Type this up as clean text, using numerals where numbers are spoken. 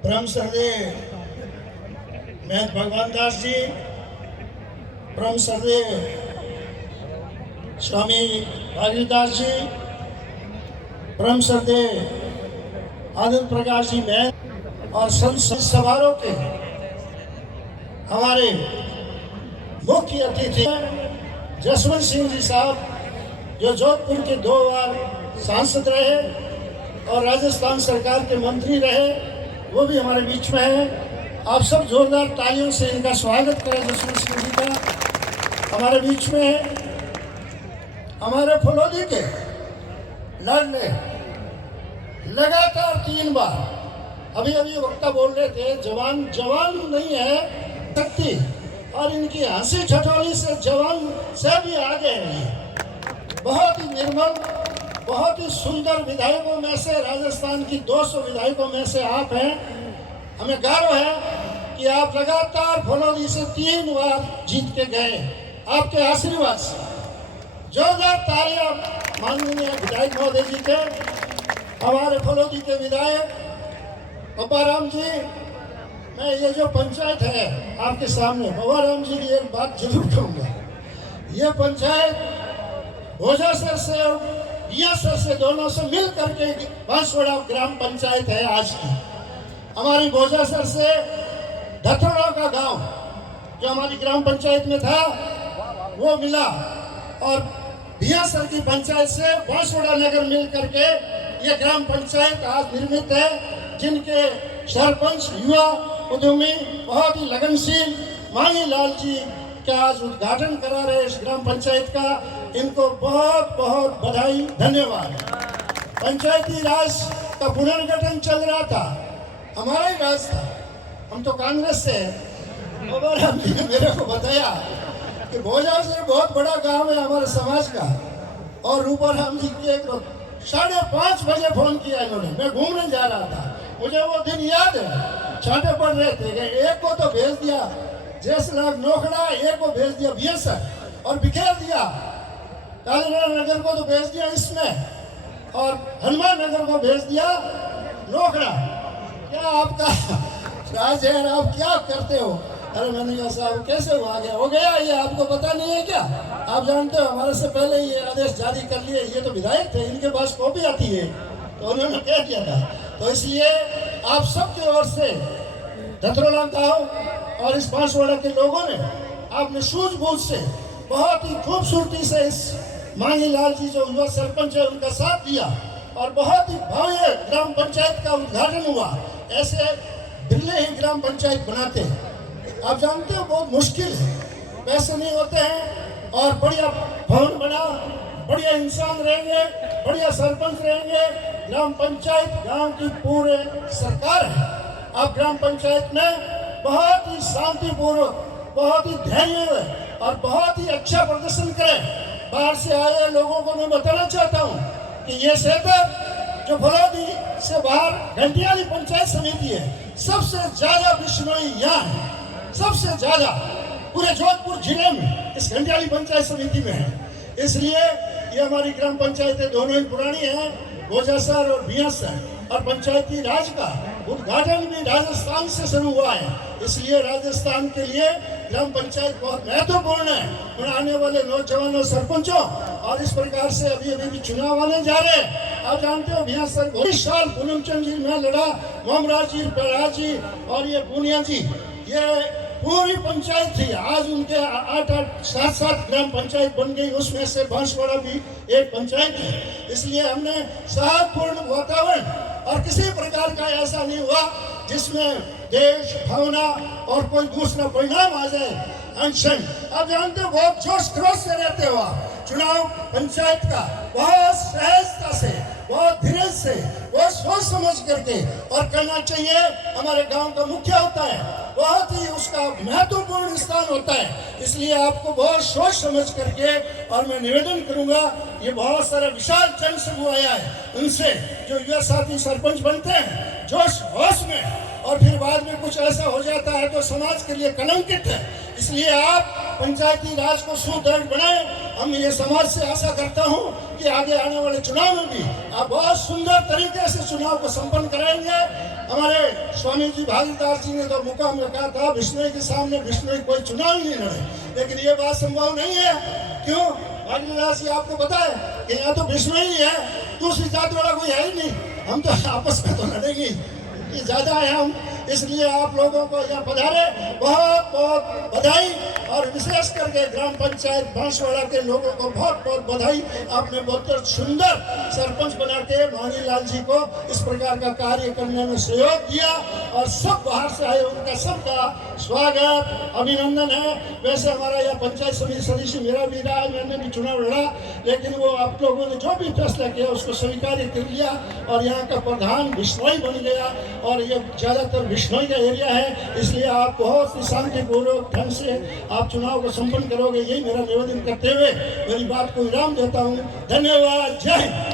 परम श्रद्धेय महंत भगवान दास जी, परम श्रद्धेय स्वामी भागीदास जी, परम श्रद्धेय आनंद प्रकाश जी महंत और संत समारोह के हमारे मुख्य अतिथि जसवंत सिंह जी साहब, जो जोधपुर के 2 बार सांसद रहे और राजस्थान सरकार के मंत्री रहे, वो भी हमारे बीच में है। आप सब जोरदार तालियों से इनका स्वागत करें। जसवंत सिंह जी का हमारे बीच में है। हमारे फलोदी के लड़ने लगातार 3 बार, अभी वक्ता बोल रहे थे, जवान नहीं है शक्ति, और इनकी हंसी ठठोली से जवान से भी आगे है। बहुत ही निर्मल, बहुत ही सुंदर विधायकों में से, राजस्थान की 200 विधायकों में से आप हैं। हमें गर्व है कि आप लगातार फलोदी से 3 बार जीत के गए, आपके आशीर्वाद से। जोरदार तालियां माननीय विधायक महोदय जी के, हमारे फलोदी के विधायक बाबाराम जी। मैं ये जो पंचायत है आपके सामने, बाबाराम जी की एक बात जरूर कहूँगा। ये पंचायत भोजासर से और बियासर से दोनों से मिल करके बांसवाड़ा ग्राम पंचायत है आज की। हमारी भोजासर से धथोड़ा का गांव जो हमारी ग्राम पंचायत में था वो मिला, और बियासर की पंचायत से बांसवाड़ा नगर मिल करके ये ग्राम पंचायत आज निर्मित है, जिनके सरपंच युवा उद्यमी बहुत ही लगनशील मानी लाल जी का आज उद्घाटन करा रहे इस ग्राम पंचायत का। इनको बहुत बहुत बधाई, धन्यवाद। पंचायती राज का पुनर्गठन चल रहा था, हमारा ही राज था, हम तो कांग्रेस से हैं। और मेरे को बताया कि भोजासर बहुत बड़ा गांव है हमारे समाज का, और रूपाराम जी के 5:30 बजे फोन किया इन्होंने। मैं घूमने जा रहा था, मुझे वो दिन याद है। छांटे पड़ रहे थे, एक को तो भेज दिया जैसलाग नोखड़ा, एक को भेज दिया बियासर और बिखेर दिया। कालीराम नगर को तो भेज दिया इसमें, और हनुमान नगर को भेज दिया नोखड़ा। क्या आपका राज है, आप क्या करते हो? अरे मैंने कहा साहब कैसे हो गया ये आपको पता नहीं है क्या? आप जानते हो हमारे से पहले ये आदेश जारी कर लिए, ये तो विधायक थे, इनके पास कॉपी आती है, तो उन्होंने कह दिया था। तो इसलिए आप सबकी ओर से धथरोला गांव और इस बांसवाड़ा के लोगों ने आपने सूझबूझ से बहुत ही खूबसूरती से इस मानी लाल जी जो युवा सरपंच है उनका साथ दिया, और बहुत ही भव्य ग्राम पंचायत का उद्घाटन हुआ। ऐसे बिरले ही ग्राम पंचायत बनाते हैं, आप जानते हो बहुत मुश्किल है, पैसे नहीं होते हैं, और बढ़िया भवन बना, बढ़िया इंसान रहेंगे, बढ़िया सरपंच रहेंगे। ग्राम पंचायत गांव की पूरे सरकार है। आप ग्राम पंचायत में बहुत ही शांतिपूर्वक, बहुत ही धैर्य और बहुत ही अच्छा प्रदर्शन करें। बाहर से आए लोगों को मैं बताना चाहता हूँ कि ये सेंटर जो फलोदी से बाहर घंटियाली पंचायत समिति है, सबसे ज्यादा बिश्नोई यहाँ है, सबसे ज्यादा पूरे जोधपुर जिले में इस घंटियाली पंचायत समिति में है। इसलिए ये हमारी ग्राम पंचायतें दोनों ही पुरानी हैं, भोजासर और बियासर, और पंचायती राज का उद्घाटन भी राजस्थान से शुरू हुआ है। इसलिए राजस्थान के लिए ग्राम पंचायत बहुत महत्वपूर्ण है। उन आने वाले नौजवानों सरपंचों, और इस प्रकार से अभी भी चुनाव आने जा रहे हैं। आप जानते हो बियासर 20 साल पूनमचंद जी में लड़ा, मोमराज जी, प्रहलाद जी और ये पूनिया जी, ये पूरी पंचायत थी। आज उनके 8-8, 7-7 ग्राम पंचायत बन गई, उसमें से बांसवाड़ा भी एक पंचायत है। इसलिए हमने सौहार्दपूर्ण वातावरण, और किसी प्रकार का ऐसा नहीं हुआ जिसमें देश भावना और कोई दूसरा परिणाम आ जाए, अनशन। आप जानते हो बहुत जोश खरोश से रहते हो आप। चुनाव पंचायत का बहुत सहजता से, बहुत धीरज से, बहुत सोच समझ करके और करना चाहिए। हमारे गांव का मुखिया होता है, बहुत ही उसका महत्वपूर्ण स्थान होता है। इसलिए आपको बहुत सोच समझ करके, और मैं निवेदन करूंगा, ये बहुत सारा विशाल जन समूह आया है, उनसे जो युवा साथी सरपंच बनते हैं जोश होश में, और फिर बाद में कुछ ऐसा हो जाता है तो समाज के लिए कलंकित है। इसलिए आप पंचायती राज को सुदृढ़ बनाएं हम ये समाज से आशा करता हूँ कि आगे आने वाले चुनाव में भी आप बहुत सुंदर तरीके से चुनाव को संपन्न कराएंगे। हमारे स्वामी जी भागीदास जी ने तो मुकाम में कहा था बिश्नोई के सामने बिश्नोई कोई चुनाव ही नहीं लड़े, लेकिन ये बात संभव नहीं है। क्यों? भागीदास जी आपको बताए कि यहाँ तो बिश्नोई ही है, दूसरी जात वाला कोई है ही नहीं, हम तो आपस में तो लड़ेंगे, ये ज्यादा है हम। इसलिए आप लोगों को यहाँ पधारे बहुत बहुत बधाई, और विशेष करके ग्राम पंचायत बांसवाड़ा के लोगों को बहुत बहुत बधाई। आपने बहुत सुंदर सरपंच बना के वाणी लाल जी को इस प्रकार का कार्य करने में सहयोग दिया, और सब बाहर से आए उनका सबका स्वागत अभिनंदन है। वैसे हमारा यह पंचायत समिति सदस्य मेरा भी रहा, मैंने भी चुनाव लड़ा, लेकिन वो आप लोगों ने जो भी फैसला किया उसको स्वीकार कर लिया, और यहाँ का प्रधान बिश्नोई बन गया, और ये ज्यादातर बिश्नोई का एरिया है। इसलिए आप बहुत ही शांतिपूर्वक ढंग से आप चुनाव को संपन्न करोगे, यही मेरा निवेदन करते हुए मेरी बात को विराम देता हूँ। धन्यवाद। जय हिंद।